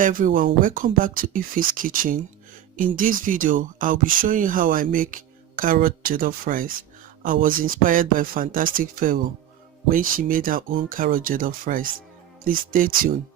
Hello everyone, welcome back to Ife's kitchen. In this video I'll be showing you how I make carrot jollof rice. I was inspired by Fantastic Pharaoh when she made her own carrot jollof rice. Please stay tuned.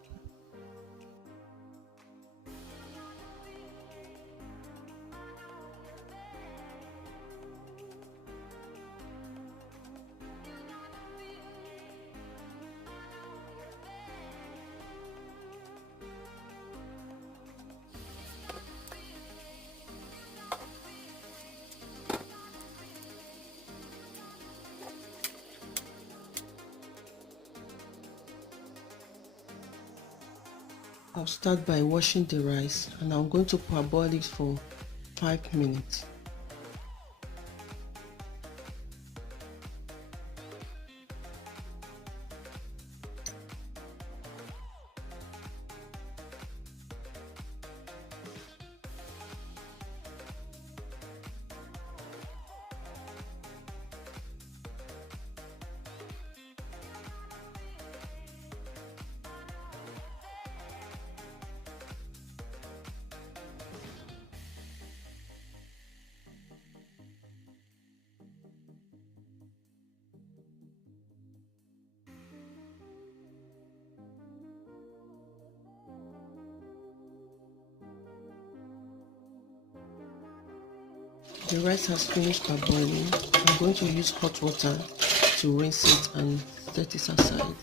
I'll start by washing the rice and I'm going to parboil it for 5 minutes. The rice has finished parboiling. I'm going to use hot water to rinse it and set it aside.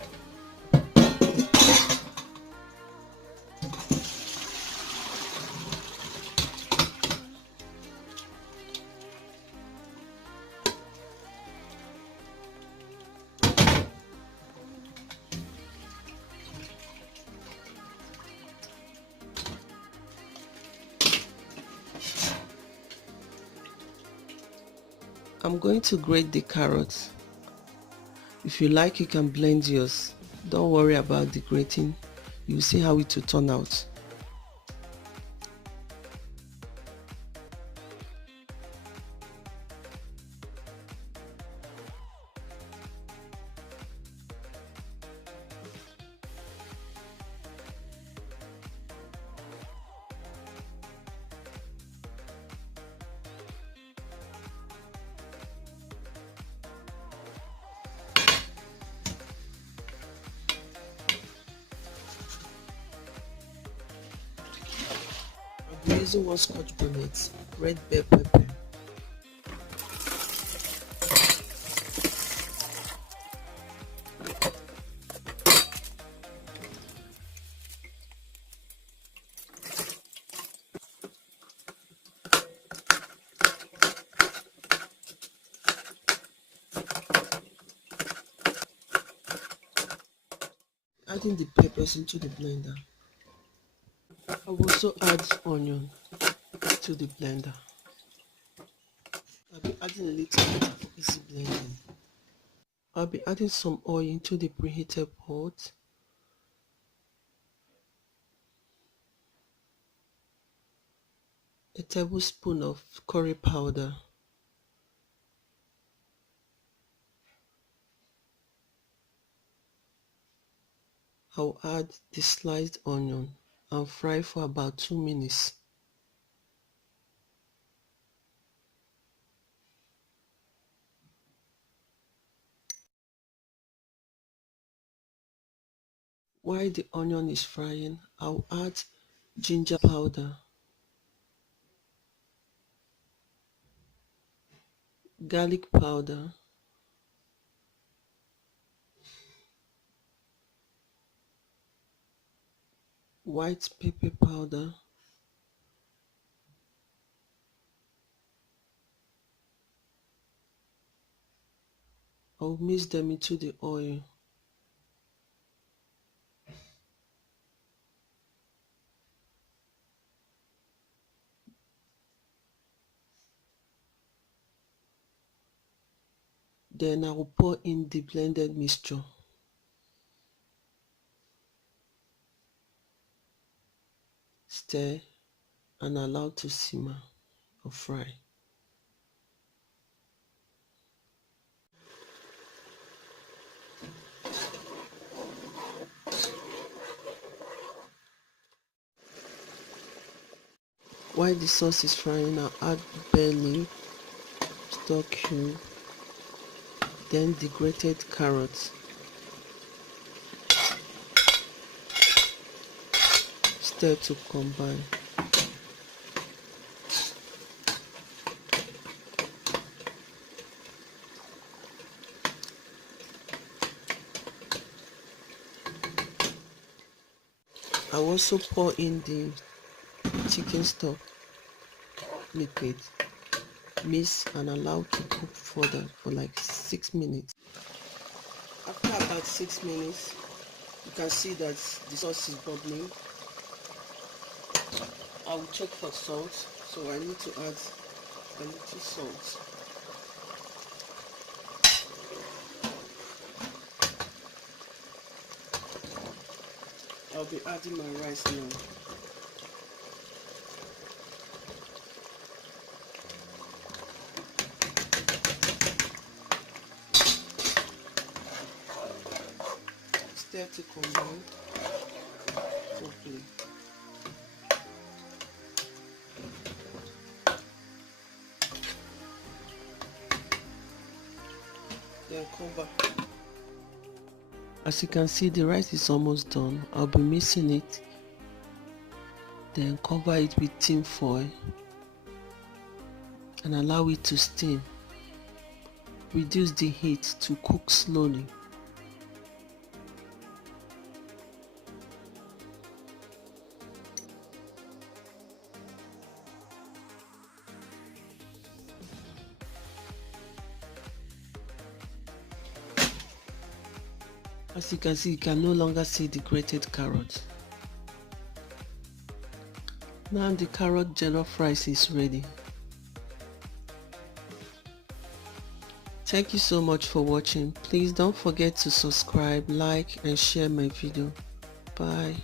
I'm going to grate the carrots. If you like, you can blend yours. Don't worry about the grating. You'll see how it will turn out. I'm using 1 Scotch bonnet, red bell pepper, adding the peppers into the blender. I will also add onion to the blender. I'll be adding a little bit for easy blending. I'll be adding some oil into the preheated pot. A tablespoon of curry powder. I'll add the sliced onion and fry for about 2 minutes. While the onion is frying, I'll add ginger powder, garlic powder, white pepper powder, I'll mix them into the oil. Then I will pour in the blended mixture. Stir and allow to simmer or fry. While the sauce is frying, I'll add bay leaf, stock cube, then the grated carrots. Stir to combine. I'll also pour in the chicken stock liquid, mix and allow to cook further for like 6 minutes. After about 6 minutes, you can see that the sauce is bubbling. I will check for salt, so I need to add a little salt. I'll be adding my rice now. Stir to combine properly. Then cover. As you can see, the rice is almost done. I'll be mixing it, then cover it with tin foil and allow it to steam. Reduce the heat to cook slowly. As you can see, you can no longer see the grated carrot. Now the carrot jollof rice is ready. Thank you so much for watching. Please don't forget to subscribe, like and share my video. Bye.